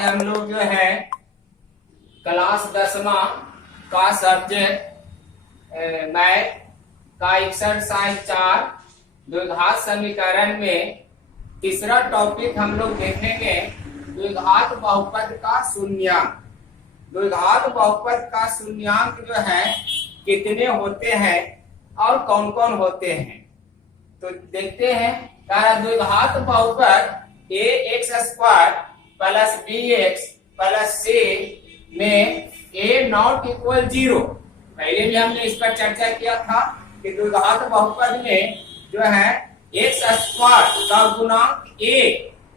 हम लोग जो है क्लास 10वां का सब्जेक्ट मैथ का एक्सरसाइज 4 द्विघात समीकरण में तीसरा टॉपिक हम लोग देखेंगे द्विघात बहुपद का शून्यांक। द्विघात बहुपद का शून्यांक जो है कितने होते हैं और कौन कौन होते हैं, तो देखते हैं। द्विघात बहुपद a x square plus b x plus c में ए नॉट इक्वल 0। पहले भी हमने इस पर चर्चा किया था कि द्विघात बहुपद में जो है एक्स स्क्वायर का गुणांक ए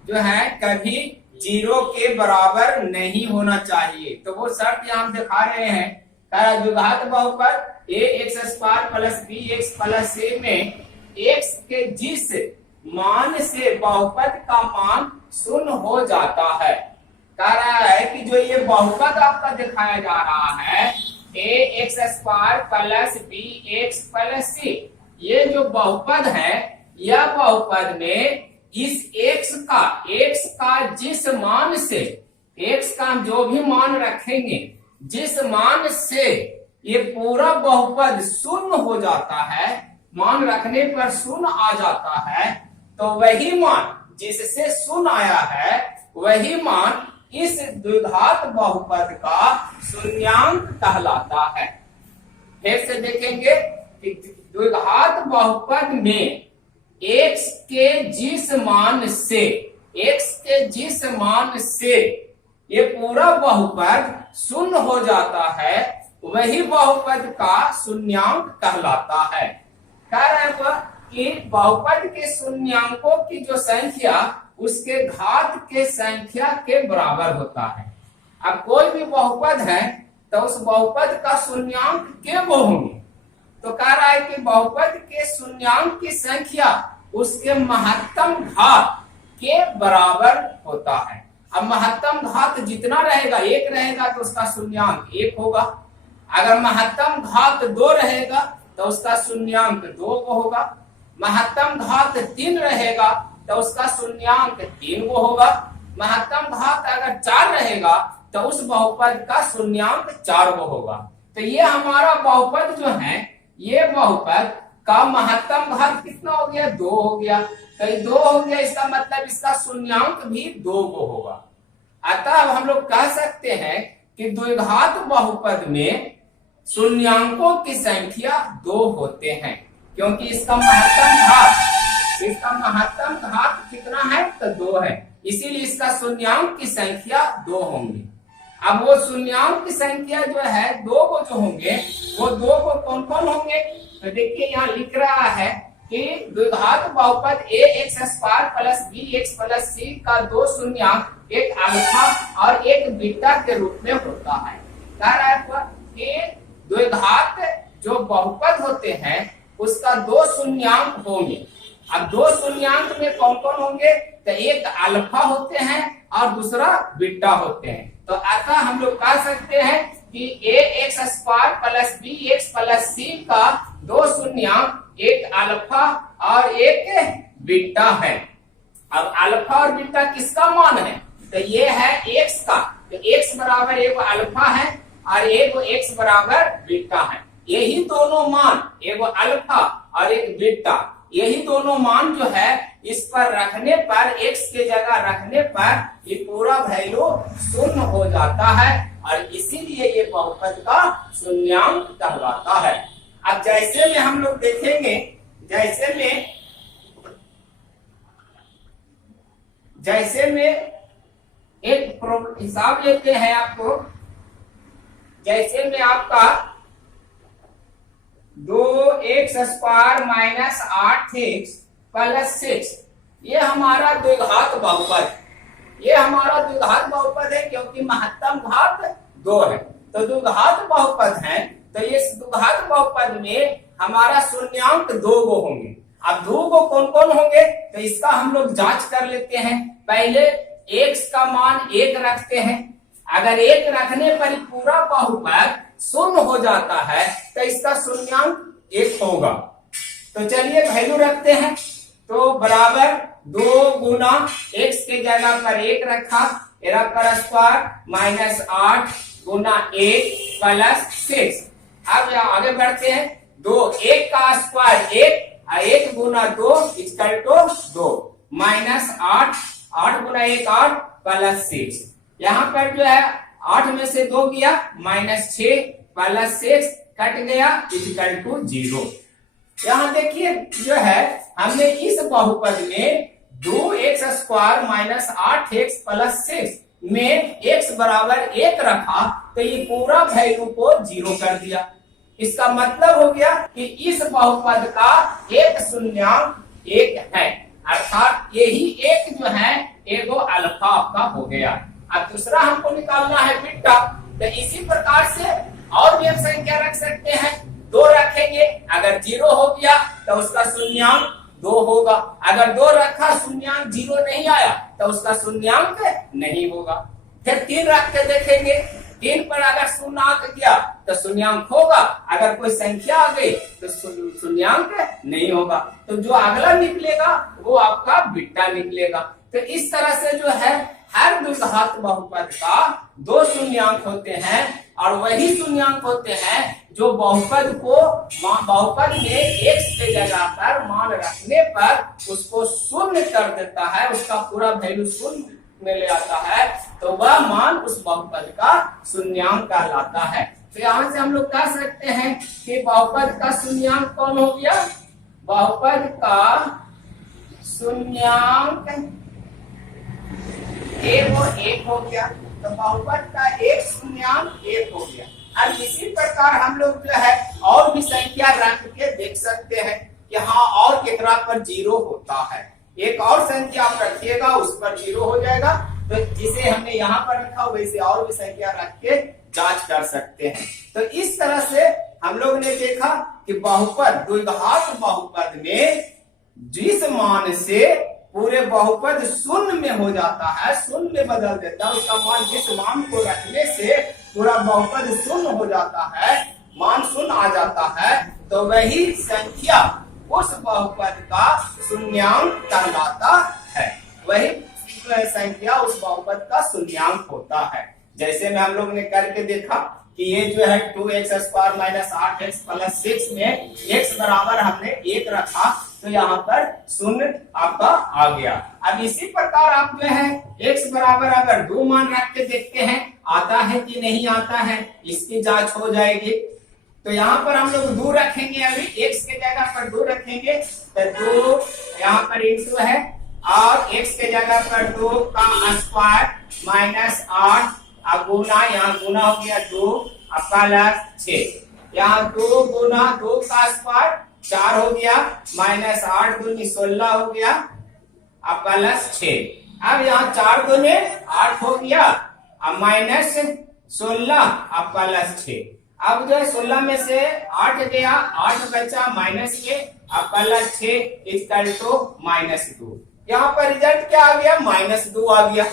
जो है कभी 0 के बराबर नहीं होना चाहिए। तो वो शर्त यहाँ हम दिखा रहे हैं। द्विघात बहुपद a x square plus b x plus c में एक्स के जिस मान से बहुपद का मान शून्य हो जाता है। कह रहा है कि जो ये बहुपद आपका दिखाया जा रहा है a x square plus b x plus c, ये जो बहुपद है यह बहुपद में इस एक्स का जिस मान से एक्स का जो भी मान रखेंगे जिस मान से ये पूरा बहुपद शून्य हो जाता है, मान रखने पर शून्य आ जाता है, तो वही मान जिससे शून्य आया है वही मान इस द्विघात बहुपद का शून्यांक कहलाता है। फिर से देखेंगे कि द्विघात बहुपद में एक्स के जिस मान से ये पूरा बहुपद शून्य हो जाता है वही बहुपद का शून्यांक कहलाता है। कह रहे हैं कि बहुपद के शून्यांकों की जो संख्या उसके घात के संख्या के बराबर होता है। अब कोई भी बहुपद है तो उस बहुपद का शून्यांक के वो होंगे। तो कह रहा है कि बहुपद के शून्यांक की संख्या उसके महत्तम घात के बराबर होता है। अब महत्तम घात जितना रहेगा 1 रहेगा तो उसका शून्यांक 1 होगा। अगर महत्तम घात 2 रहेगा तो उसका शून्यांक 2 होगा। महत्तम घात 3 रहेगा तो उसका शून्यांक 3 होगा। महत्तम घात अगर 4 रहेगा तो उस बहुपद का शून्यांक 4 होगा। तो ये हमारा बहुपद जो है ये बहुपद का महत्तम घात कितना हो गया, 2 हो गया। तो 2 हो गया, इसका मतलब इसका शून्यांक भी 2 होगा। अतः अब हम लोग कह सकते हैं कि द्विघात बहुपद में शून्यांकों की संख्या 2 होते हैं, क्योंकि इसका महत्तम घात कितना है तो 2 है, इसीलिए इसका शून्यांक की संख्या 2 होंगे। अब वो शून्यांक की संख्या जो है 2 को जो होंगे वो 2 को कौन कौन होंगे, तो देखिए यहाँ लिख रहा है कि द्विघात बहुपद a x square plus b x plus c का 2 शून्यांक एक अल्फा और एक बीटा के रूप में होता है। कह रहा है कि द्विघात जो बहुपद होते हैं उसका 2 शून्यांक होंगे। अब 2 शून्यांक में कौन कौन होंगे, तो एक अल्फा होते हैं और दूसरा बीटा होते हैं। तो अतः हम लोग कह सकते हैं कि a x square plus b x plus c का 2 शून्यांक एक अल्फा और एक बीटा है। अब अल्फा और बीटा किसका मान है, तो ये है एक्स का। तो एक्स बराबर एक अल्फा है और एक एक्स बराबर बीटा है। यही दोनों मान, एक अल्फा और एक बीटा, यही दोनों मान जो है इस पर रखने पर, एक्स के जगह रखने पर ये पूरा वैल्यू शून्य हो जाता है और इसीलिए ये बहुपद का शून्यांक कहलाता है। अब जैसे में हम लोग देखेंगे, जैसे में एक हिसाब लेते हैं आपको। जैसे में आपका 2x square minus 8x plus 6, ये हमारा द्विघात बहुपद, ये हमारा द्विघात बहुपद है क्योंकि महत्तम घात 2 है। तो द्विघात बहुपद है तो ये द्विघात बहुपद में हमारा शून्यांक 2 होंगे। अब 2 कौन कौन होंगे, तो इसका हम लोग जांच कर लेते हैं। पहले x का मान 1 रखते हैं। अगर 1 रखने पर पूरा बहुपद शून्य हो जाता है तो इसका शून्यांक 1 होगा। तो चलिए वैल्यू रखते हैं। तो बराबर 2 गुना x के जगह पर 1 रखा, एरा पर स्क्वायर माइनस 8 गुना 1 प्लस 6। अब आगे बढ़ते हैं, 1 का स्क्वायर 1 गुना 2 इक्वल टू 2 माइनस 8 गुना 1 8 प्लस 6। यहाँ पर जो है 8 में से 2 गया माइनस 6 प्लस 6 कट गया इक्वल टू 0। यहाँ देखिए जो है हमने इस बहुपद में 2x square minus 8x plus 6 में x बराबर 1 रखा, तो ये पूरा वैल्यू को 0 कर दिया। इसका मतलब हो गया कि इस बहुपद का एक शून्यांक 1 है, अर्थात यही एक जो है एगो अल्फा आपका हो गया। अब दूसरा हमको निकालना है बीटा, तो इसी प्रकार से और भी हम संख्या रख सकते हैं। 2 रखेंगे, अगर 0 हो गया तो उसका शून्यांक 2 होगा, अगर 2 रखा शून्यांक 0 नहीं आया तो उसका शून्यांक नहीं होगा। फिर 3 रख के देखेंगे, 3 पर अगर शून्यांक गया तो शून्यांक होगा, अगर कोई संख्या आ गई तो शून्यांक नहीं होगा। तो जो अगला निकलेगा वो आपका बीटा निकलेगा। तो इस तरह से जो है हर द्विघात बहुपद का 2 शून्यांक होते हैं, और वही शून्यांक होते हैं जो बहुपद में x के जगह पर मान रखने पर उसको शून्य कर देता है, उसका पूरा वैल्यू शून्य में ले आता है, तो वह मान उस बहुपद का शून्यांक कहलाता है। तो यहाँ से हम लोग कह सकते हैं कि बहुपद का शून्यांक कौन हो गया? बहुपद का शून्यांक वो 1 हो गया, तो बहुपद का एक शून्यांक 1 हो गया। अब इसी प्रकार हम लोग जो है और भी संख्या रख के देख सकते हैं कि हाँ और कितना पर 0 होता है। एक और संख्या आप रखिएगा उस पर 0 हो जाएगा, तो जिसे हमने यहाँ पर रखा वैसे और भी संख्या रख के जांच कर सकते हैं। तो इस तरह से हम लोग ने देखा कि बहुपद द्विघात बहुपद में जिस मान से पूरे बहुपद शून्य में हो जाता है, शून्य में बदल देता है, उसका मान जिस मान को रखने से पूरा बहुपद शून्य हो जाता है, मान शून्य आ जाता है, तो वही संख्या उस बहुपद का शून्यांक कहलाता है। वही संख्या उस बहुपद का शून्यांक होता है। जैसे में हम लोग ने करके देखा कि ये जो है 2x square minus 8x plus 6 में x बराबर हमने 1 रखा, तो यहाँ पर शून्य आपका आ गया। अब इसी प्रकार आप जो है x बराबर अगर 2 मान रख के देखते हैं आता है कि नहीं आता है, इसकी जांच हो जाएगी। तो यहाँ पर हम लोग 2 रखेंगे, अभी x के जगह पर 2 रखेंगे, तो 2 यहाँ पर इंटू है, और x के जगह पर 2 का स्क्वायर माइनस 8 गुना, यहाँ गुना हो गया 2 प्लस 6, यहाँ 2 गुना 2 का स्क्वायर 4 हो गया, माइनस 8 दूनी 16 हो गया प्लस 6। अब यहाँ 4 दूनी 8 हो गया, अब माइनस 16 प्लस 6। अब जो है 16 में से 8 गया, 8 बचा माइनस के प्लस 6 इक्वल टू -2। यहाँ पर रिजल्ट क्या आ गया? -2 आ गया।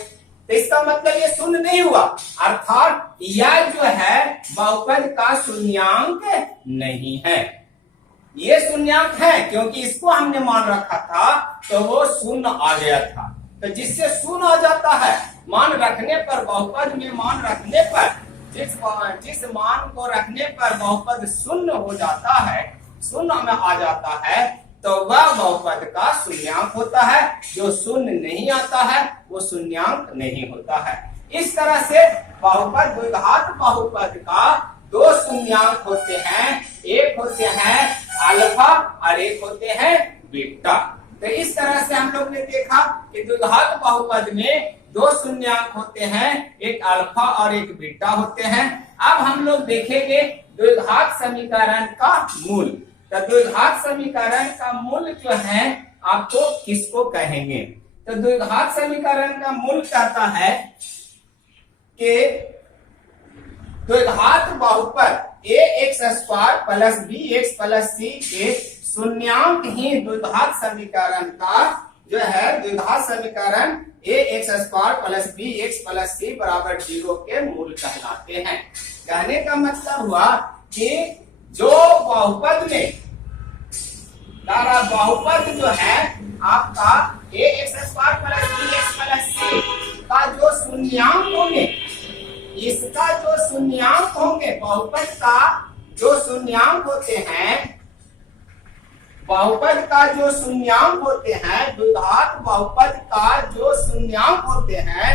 तो इसका मतलब ये शून्य नहीं हुआ, अर्थात यह जो है बहुपद का शून्यांक नहीं है। ये शून्यांक है क्योंकि इसको हमने मान रखा था तो वो शून्य आ गया था। तो जिससे शून्य आ जाता है मान रखने पर, बहुपद में मान रखने पर, जिस मान को रखने पर बहुपद शून्य हो जाता है, शून्य में आ जाता है, तो वह बहुपद का शून्यांक होता है। जो शून्य नहीं आता है वो शून्यांक नहीं होता है। इस तरह से बहुपद द्विघात बहुपद का 2 शून्यांक होते हैं, एक होते हैं अल्फा और एक होते हैं बीटा। तो इस तरह से हम लोग ने देखा कि द्विघात बहुपद में 2 शून्यांक होते हैं, एक अल्फा और एक बीटा होते हैं। अब हम लोग देखेंगे द्विघात समीकरण का मूल। तो द्विघात समीकरण का मूल जो है आपको किसको कहेंगे? तो द्विघात समीकरण का मूल कहता है कि द्विघात बहुपद ax² plus bx plus c के शून्यांक ही द्विघात समीकरण का जो है द्विघात समीकरण ax² plus bx plus c बराबर 0 के मूल कहलाते हैं। कहने का मतलब हुआ कि जो बहुपद में बहुपद जो है आपका a x square plus b x plus c का जो शून्यांक होंगे, इसका जो शून्यांक होंगे, बहुपद का जो शून्यांक होते हैं, बहुपद का जो शून्यांक होते हैं, द्विघात बहुपद का जो शून्यांक होते हैं,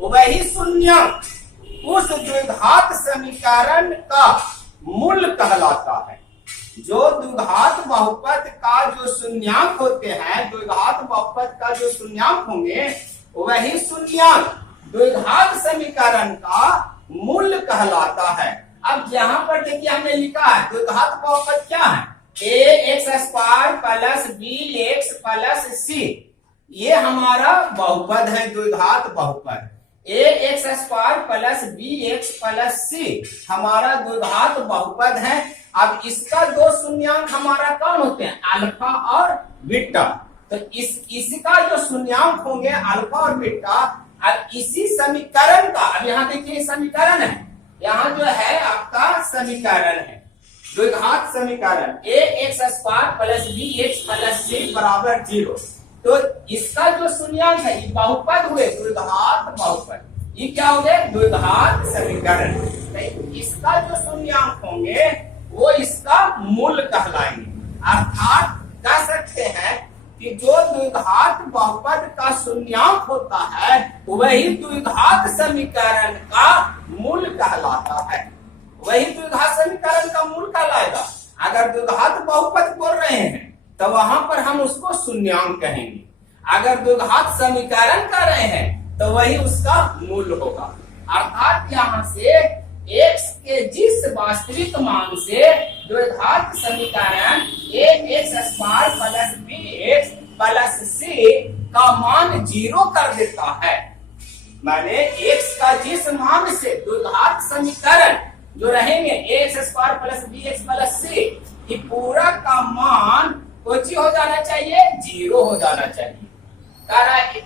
वही शून्यांक उस द्विघात समीकरण का मूल कहलाता है। जो द्विघात बहुपद का जो शून्यांक होते हैं, द्विघात बहुपद का जो शून्यांक होंगे, वही शून्यांक द्विघात समीकरण का मूल कहलाता है। अब यहाँ पर देखिए हमने लिखा है द्विघात बहुपद क्या है, a x square plus b x plus c, ये हमारा बहुपद है, द्विघात बहुपद। A x square plus b x plus c हमारा द्विघात बहुपद है। अब इसका दो शून्यांक हमारा कौन होते हैं, अल्फा और बीटा। तो इसका जो शून्यांक होंगे अल्फा और बीटा, अब इसी समीकरण का, अब यहाँ देखिए समीकरण है, यहाँ जो है आपका समीकरण है द्विघात समीकरण a x square plus b x plus c बराबर 0। तो इसका जो शून्यांक है, ये बहुपद हुए द्विघात बहुपद, ये क्या हो गए द्विघात समीकरण। इसका जो शून्यांक होंगे वो इसका मूल कहलाएंगे। अर्थात कह सकते हैं कि जो द्विघात बहुपद का शून्यांक होता है वही द्विघात समीकरण का मूल कहलाता है, वही द्विघात समीकरण का मूल कहलाएगा। अगर द्विघात बहुपद बोल रहे हैं तो वहां पर हम उसको शून्यांक कहेंगे, अगर द्विघात समीकरण कर रहे हैं तो वही उसका मूल होगा। अर्थात यहाँ से x के जिस वास्तविक मान से द्विघात समीकरण a x square plus b x plus c का मान 0 कर देता है, माने x का जिस मान से द्विघात समीकरण जो रहेंगे a x square plus b x plus c, ये पूरा का मान कुछ हो जाना चाहिए, 0 हो जाना चाहिए।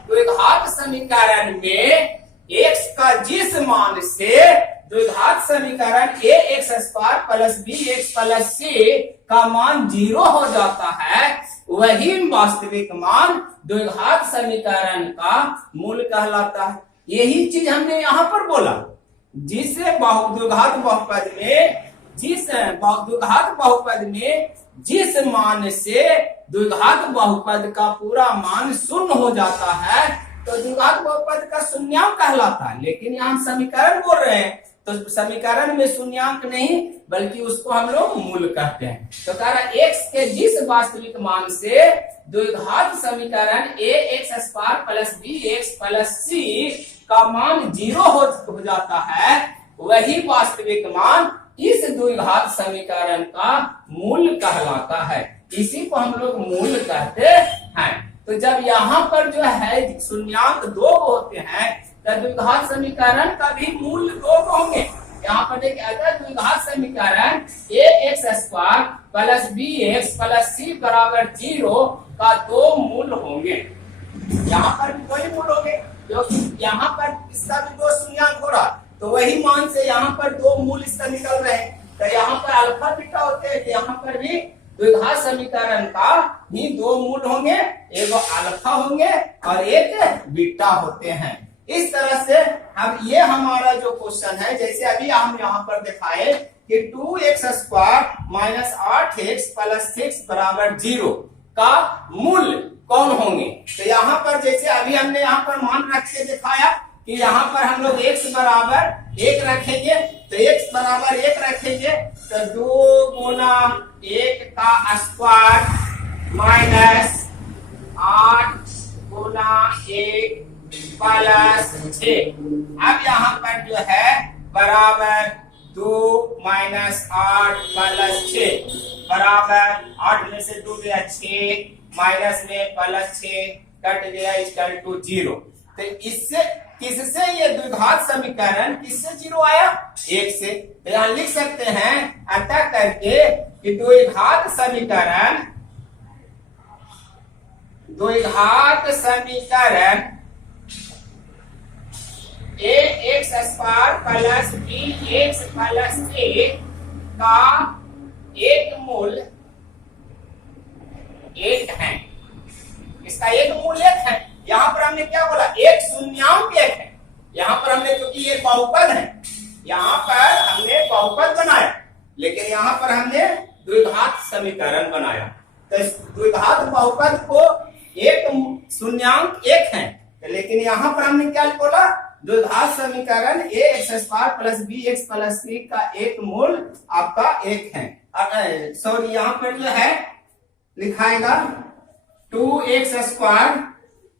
द्विघात समीकरण में x का जिस मान से द्विघात समीकरण a x square plus b x plus c का मान 0 हो जाता है, वही वास्तविक मान द्विघात समीकरण का मूल कहलाता है। यही चीज हमने यहाँ पर बोला, जिसे द्विघात बहुपद में द्विघात बहुपद में जिस मान से द्विघात बहुपद का पूरा मान शून्य हो जाता है तो द्विघात बहुपद का शून्यांक कहलाता है। लेकिन यहाँ समीकरण बोल रहे हैं तो समीकरण में शून्यांक नहीं बल्कि उसको हम लोग मूल कहते हैं। तो कह रहा x के जिस वास्तविक मान से द्विघात समीकरण a x square plus b x plus c का मान 0 हो जाता है, वही वास्तविक मान इस द्विघात समीकरण का मूल कहलाता है। इसी को हम लोग मूल कहते हैं। तो जब यहाँ पर जो है शून्यांक 2 होते हैं तो द्विघात समीकरण का भी मूल 2 होंगे। यहाँ पर देखिए अगर द्विघात समीकरण a x square plus b x plus c बराबर 0 का 2 मूल होंगे, यहाँ पर भी 2 ही मूल होंगे, क्योंकि यहाँ पर इसका भी 2 शून्यांक हो रहा, तो वही मान से यहाँ पर 2 मूल इसका निकल रहे हैं। तो यहाँ पर अल्फा बीटा होते हैं, यहाँ पर भी द्विघात समीकरण का भी 2 मूल होंगे, एक अल्फा होंगे और एक बीटा होते हैं। इस तरह से अब ये हमारा जो क्वेश्चन है, जैसे अभी हम यहाँ पर दिखाए कि 2x square minus 8x plus 6 बराबर 0 का मूल कौन होंगे। तो यहाँ पर जैसे अभी हमने यहाँ पर मान रख के दिखाया कि यहाँ पर हम लोग x बराबर 1 रखेंगे, तो x बराबर 1 रखेंगे तो 2 गुना 1 का स्क्वायर माइनस 8 गुना 1 प्लस 6। अब यहाँ पर जो है बराबर 2 माइनस 8 प्लस 6 बराबर 8 में से 2 गया 6 माइनस में प्लस 6 कट गया इक्वल टू 0। तो इससे किससे ये द्विघात समीकरण किससे 0 आया, 1 से। तो यहाँ लिख सकते हैं अतः करके कि द्विघात समीकरण a x square plus b x plus c का एक मूल 1 है। इसका एक मूल एक है। यहाँ पर हमने क्या बोला, एक शून्यांक एक है। यहाँ पर हमने, क्योंकि ये बहुपद है, यहाँ पर हमने बहुपद बनाया, लेकिन यहाँ पर हमने द्विघात समीकरण बनाया। तो इस द्विघात बहुपद को एक शून्यांक एक है, लेकिन यहाँ पर हमने क्या बोला, द्विघात समीकरण ax² plus bx plus c का एक मूल आपका एक है। सॉरी, यहाँ पर जो है लिखाएगा 2x²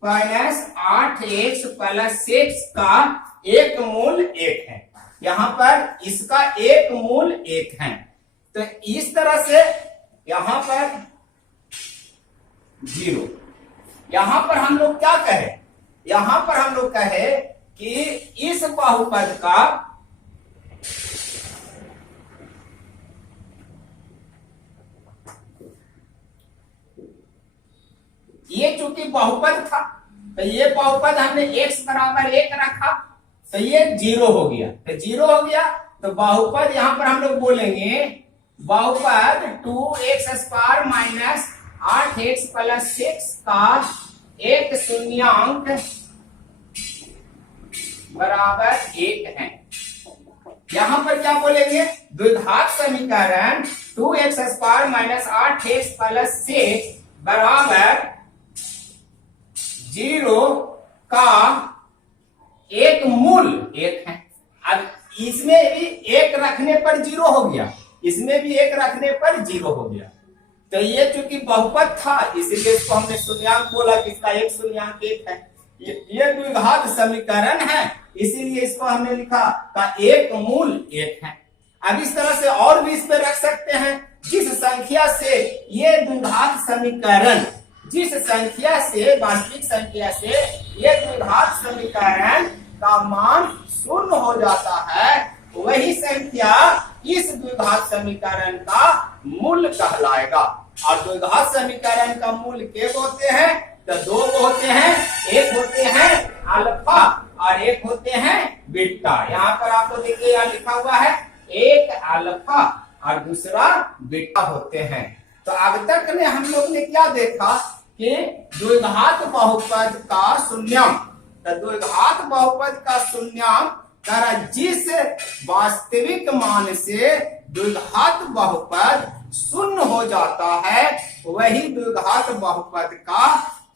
माइनस 8x प्लस 6 का एक मूल एक है। यहाँ पर इसका एक मूल एक है। तो इस तरह से यहाँ पर 0, यहाँ पर हम लोग क्या कहे, यहाँ पर हम लोग कहे कि इस बहुपद का ये चूंकि बहुपद था, तो ये बहुपद हमने x बराबर 1 रखा, तो ये 0 हो गया। तो 0 हो गया तो बहुपद यहां पर हम लोग बोलेंगे बहुपद 2x² माइनस 8x प्लस 6 का एक शून्यांक बराबर 1 है। यहां पर क्या बोलेंगे, द्विघात समीकरण 2x² माइनस 8x प्लस 6 बराबर 0 का एक मूल एक है। अब इसमें भी एक रखने पर 0 हो गया, इसमें भी एक रखने पर 0 हो गया। तो ये चूंकि बहुपद था, इसीलिए इसको हमने शून्यांक बोला कि इसका एक शून्यांक एक है। ये द्विघात समीकरण है, इसीलिए इसको हमने लिखा का एक मूल एक है। अब इस तरह से और भी इस पे रख सकते हैं, जिस संख्या से ये द्विघात समीकरण, जिस संख्या से, वास्तविक संख्या से ये द्विघात समीकरण का मान शून्य हो जाता है, वही संख्या इस द्विघात समीकरण का मूल कहलाएगा। और द्विघात समीकरण का मूल के होते हैं, तो 2 होते हैं, एक होते हैं अल्फा और एक होते हैं बीटा। यहाँ पर आपको देखिए यहाँ लिखा हुआ है, एक अल्फा और दूसरा बीटा होते हैं। तो अब तक ने हम लोग ने क्या देखा कि द्विघात बहुपद का शून्यांक, तो द्विघात बहुपद का शून्यांक जिस वास्तविक मान से द्विघात बहुपद शून्य हो जाता है, वही द्विघात बहुपद का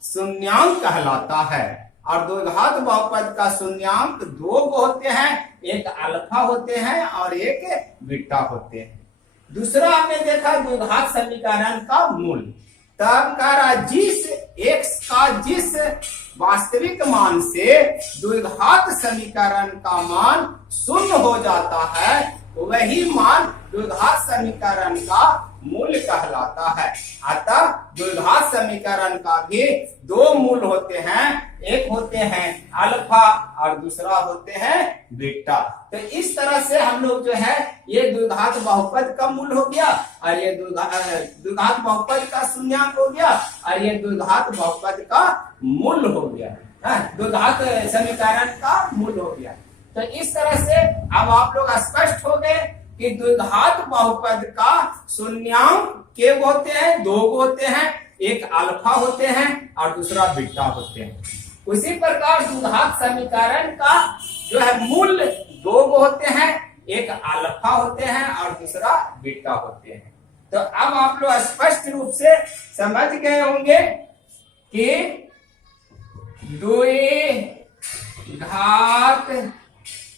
शून्यांक कहलाता है। और द्विघात बहुपद का शून्यांक 2 होते हैं, एक अल्फा होते हैं और एक बीटा होते हैं। दूसरा हमने देखा द्विघात समीकरण का मूल, तब कह जिस x का जिस वास्तविक मान से द्विघात समीकरण का मान शून्य हो जाता है, वही मान द्विघात समीकरण का मूल कहलाता है। अतः द्विघात समीकरण का भी 2 मूल होते हैं, एक होते हैं अल्फा और दूसरा होते हैं बीटा। तो इस तरह से हम लोग जो है ये द्विघात बहुपद का मूल हो गया, और ये द्विघात बहुपद का शून्यांक हो गया, और ये द्विघात बहुपद का मूल हो गया, द्विघात समीकरण का मूल हो गया। तो इस तरह से अब आप लोग स्पष्ट हो गए कि द्विघात बहुपद का शून्यांक के होते हैं, 2 होते हैं, एक अल्फा होते हैं और दूसरा बीटा होते हैं। उसी प्रकार द्विघात समीकरण का जो है मूल 2 होते हैं, एक अल्फा होते हैं और दूसरा बीटा होते हैं। तो अब आप लोग स्पष्ट रूप से समझ गए होंगे कि द्विघात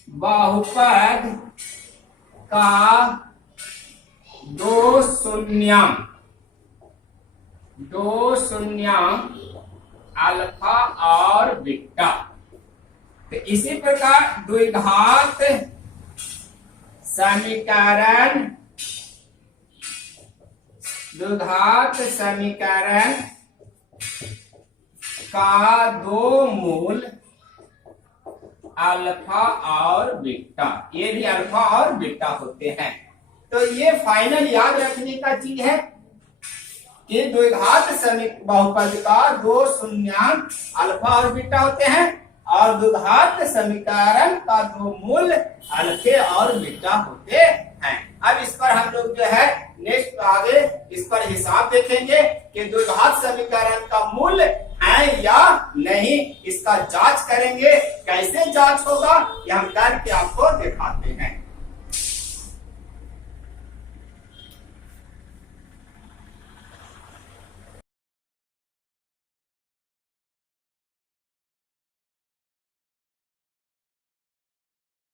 बहुपद का 2 शून्यांक अल्फा और बीटा। तो इसी प्रकार द्विघात समीकरण का 2 मूल अल्फा और बीटा, ये भी अल्फा और बीटा होते हैं। तो ये फाइनल याद रखने का चीज है कि द्विघात बहुपद का 2 शून्यांक अल्फा और बीटा होते हैं, और द्विघात समीकरण का 2 मूल अल्फे और बीटा होते हैं। अब इस पर हम लोग जो है नेक्स्ट आगे इस पर हिसाब देखेंगे कि द्विघात समीकरण का मूल हैं या नहीं, इसका जांच करेंगे। कैसे जांच होगा ये हम करके आपको दिखा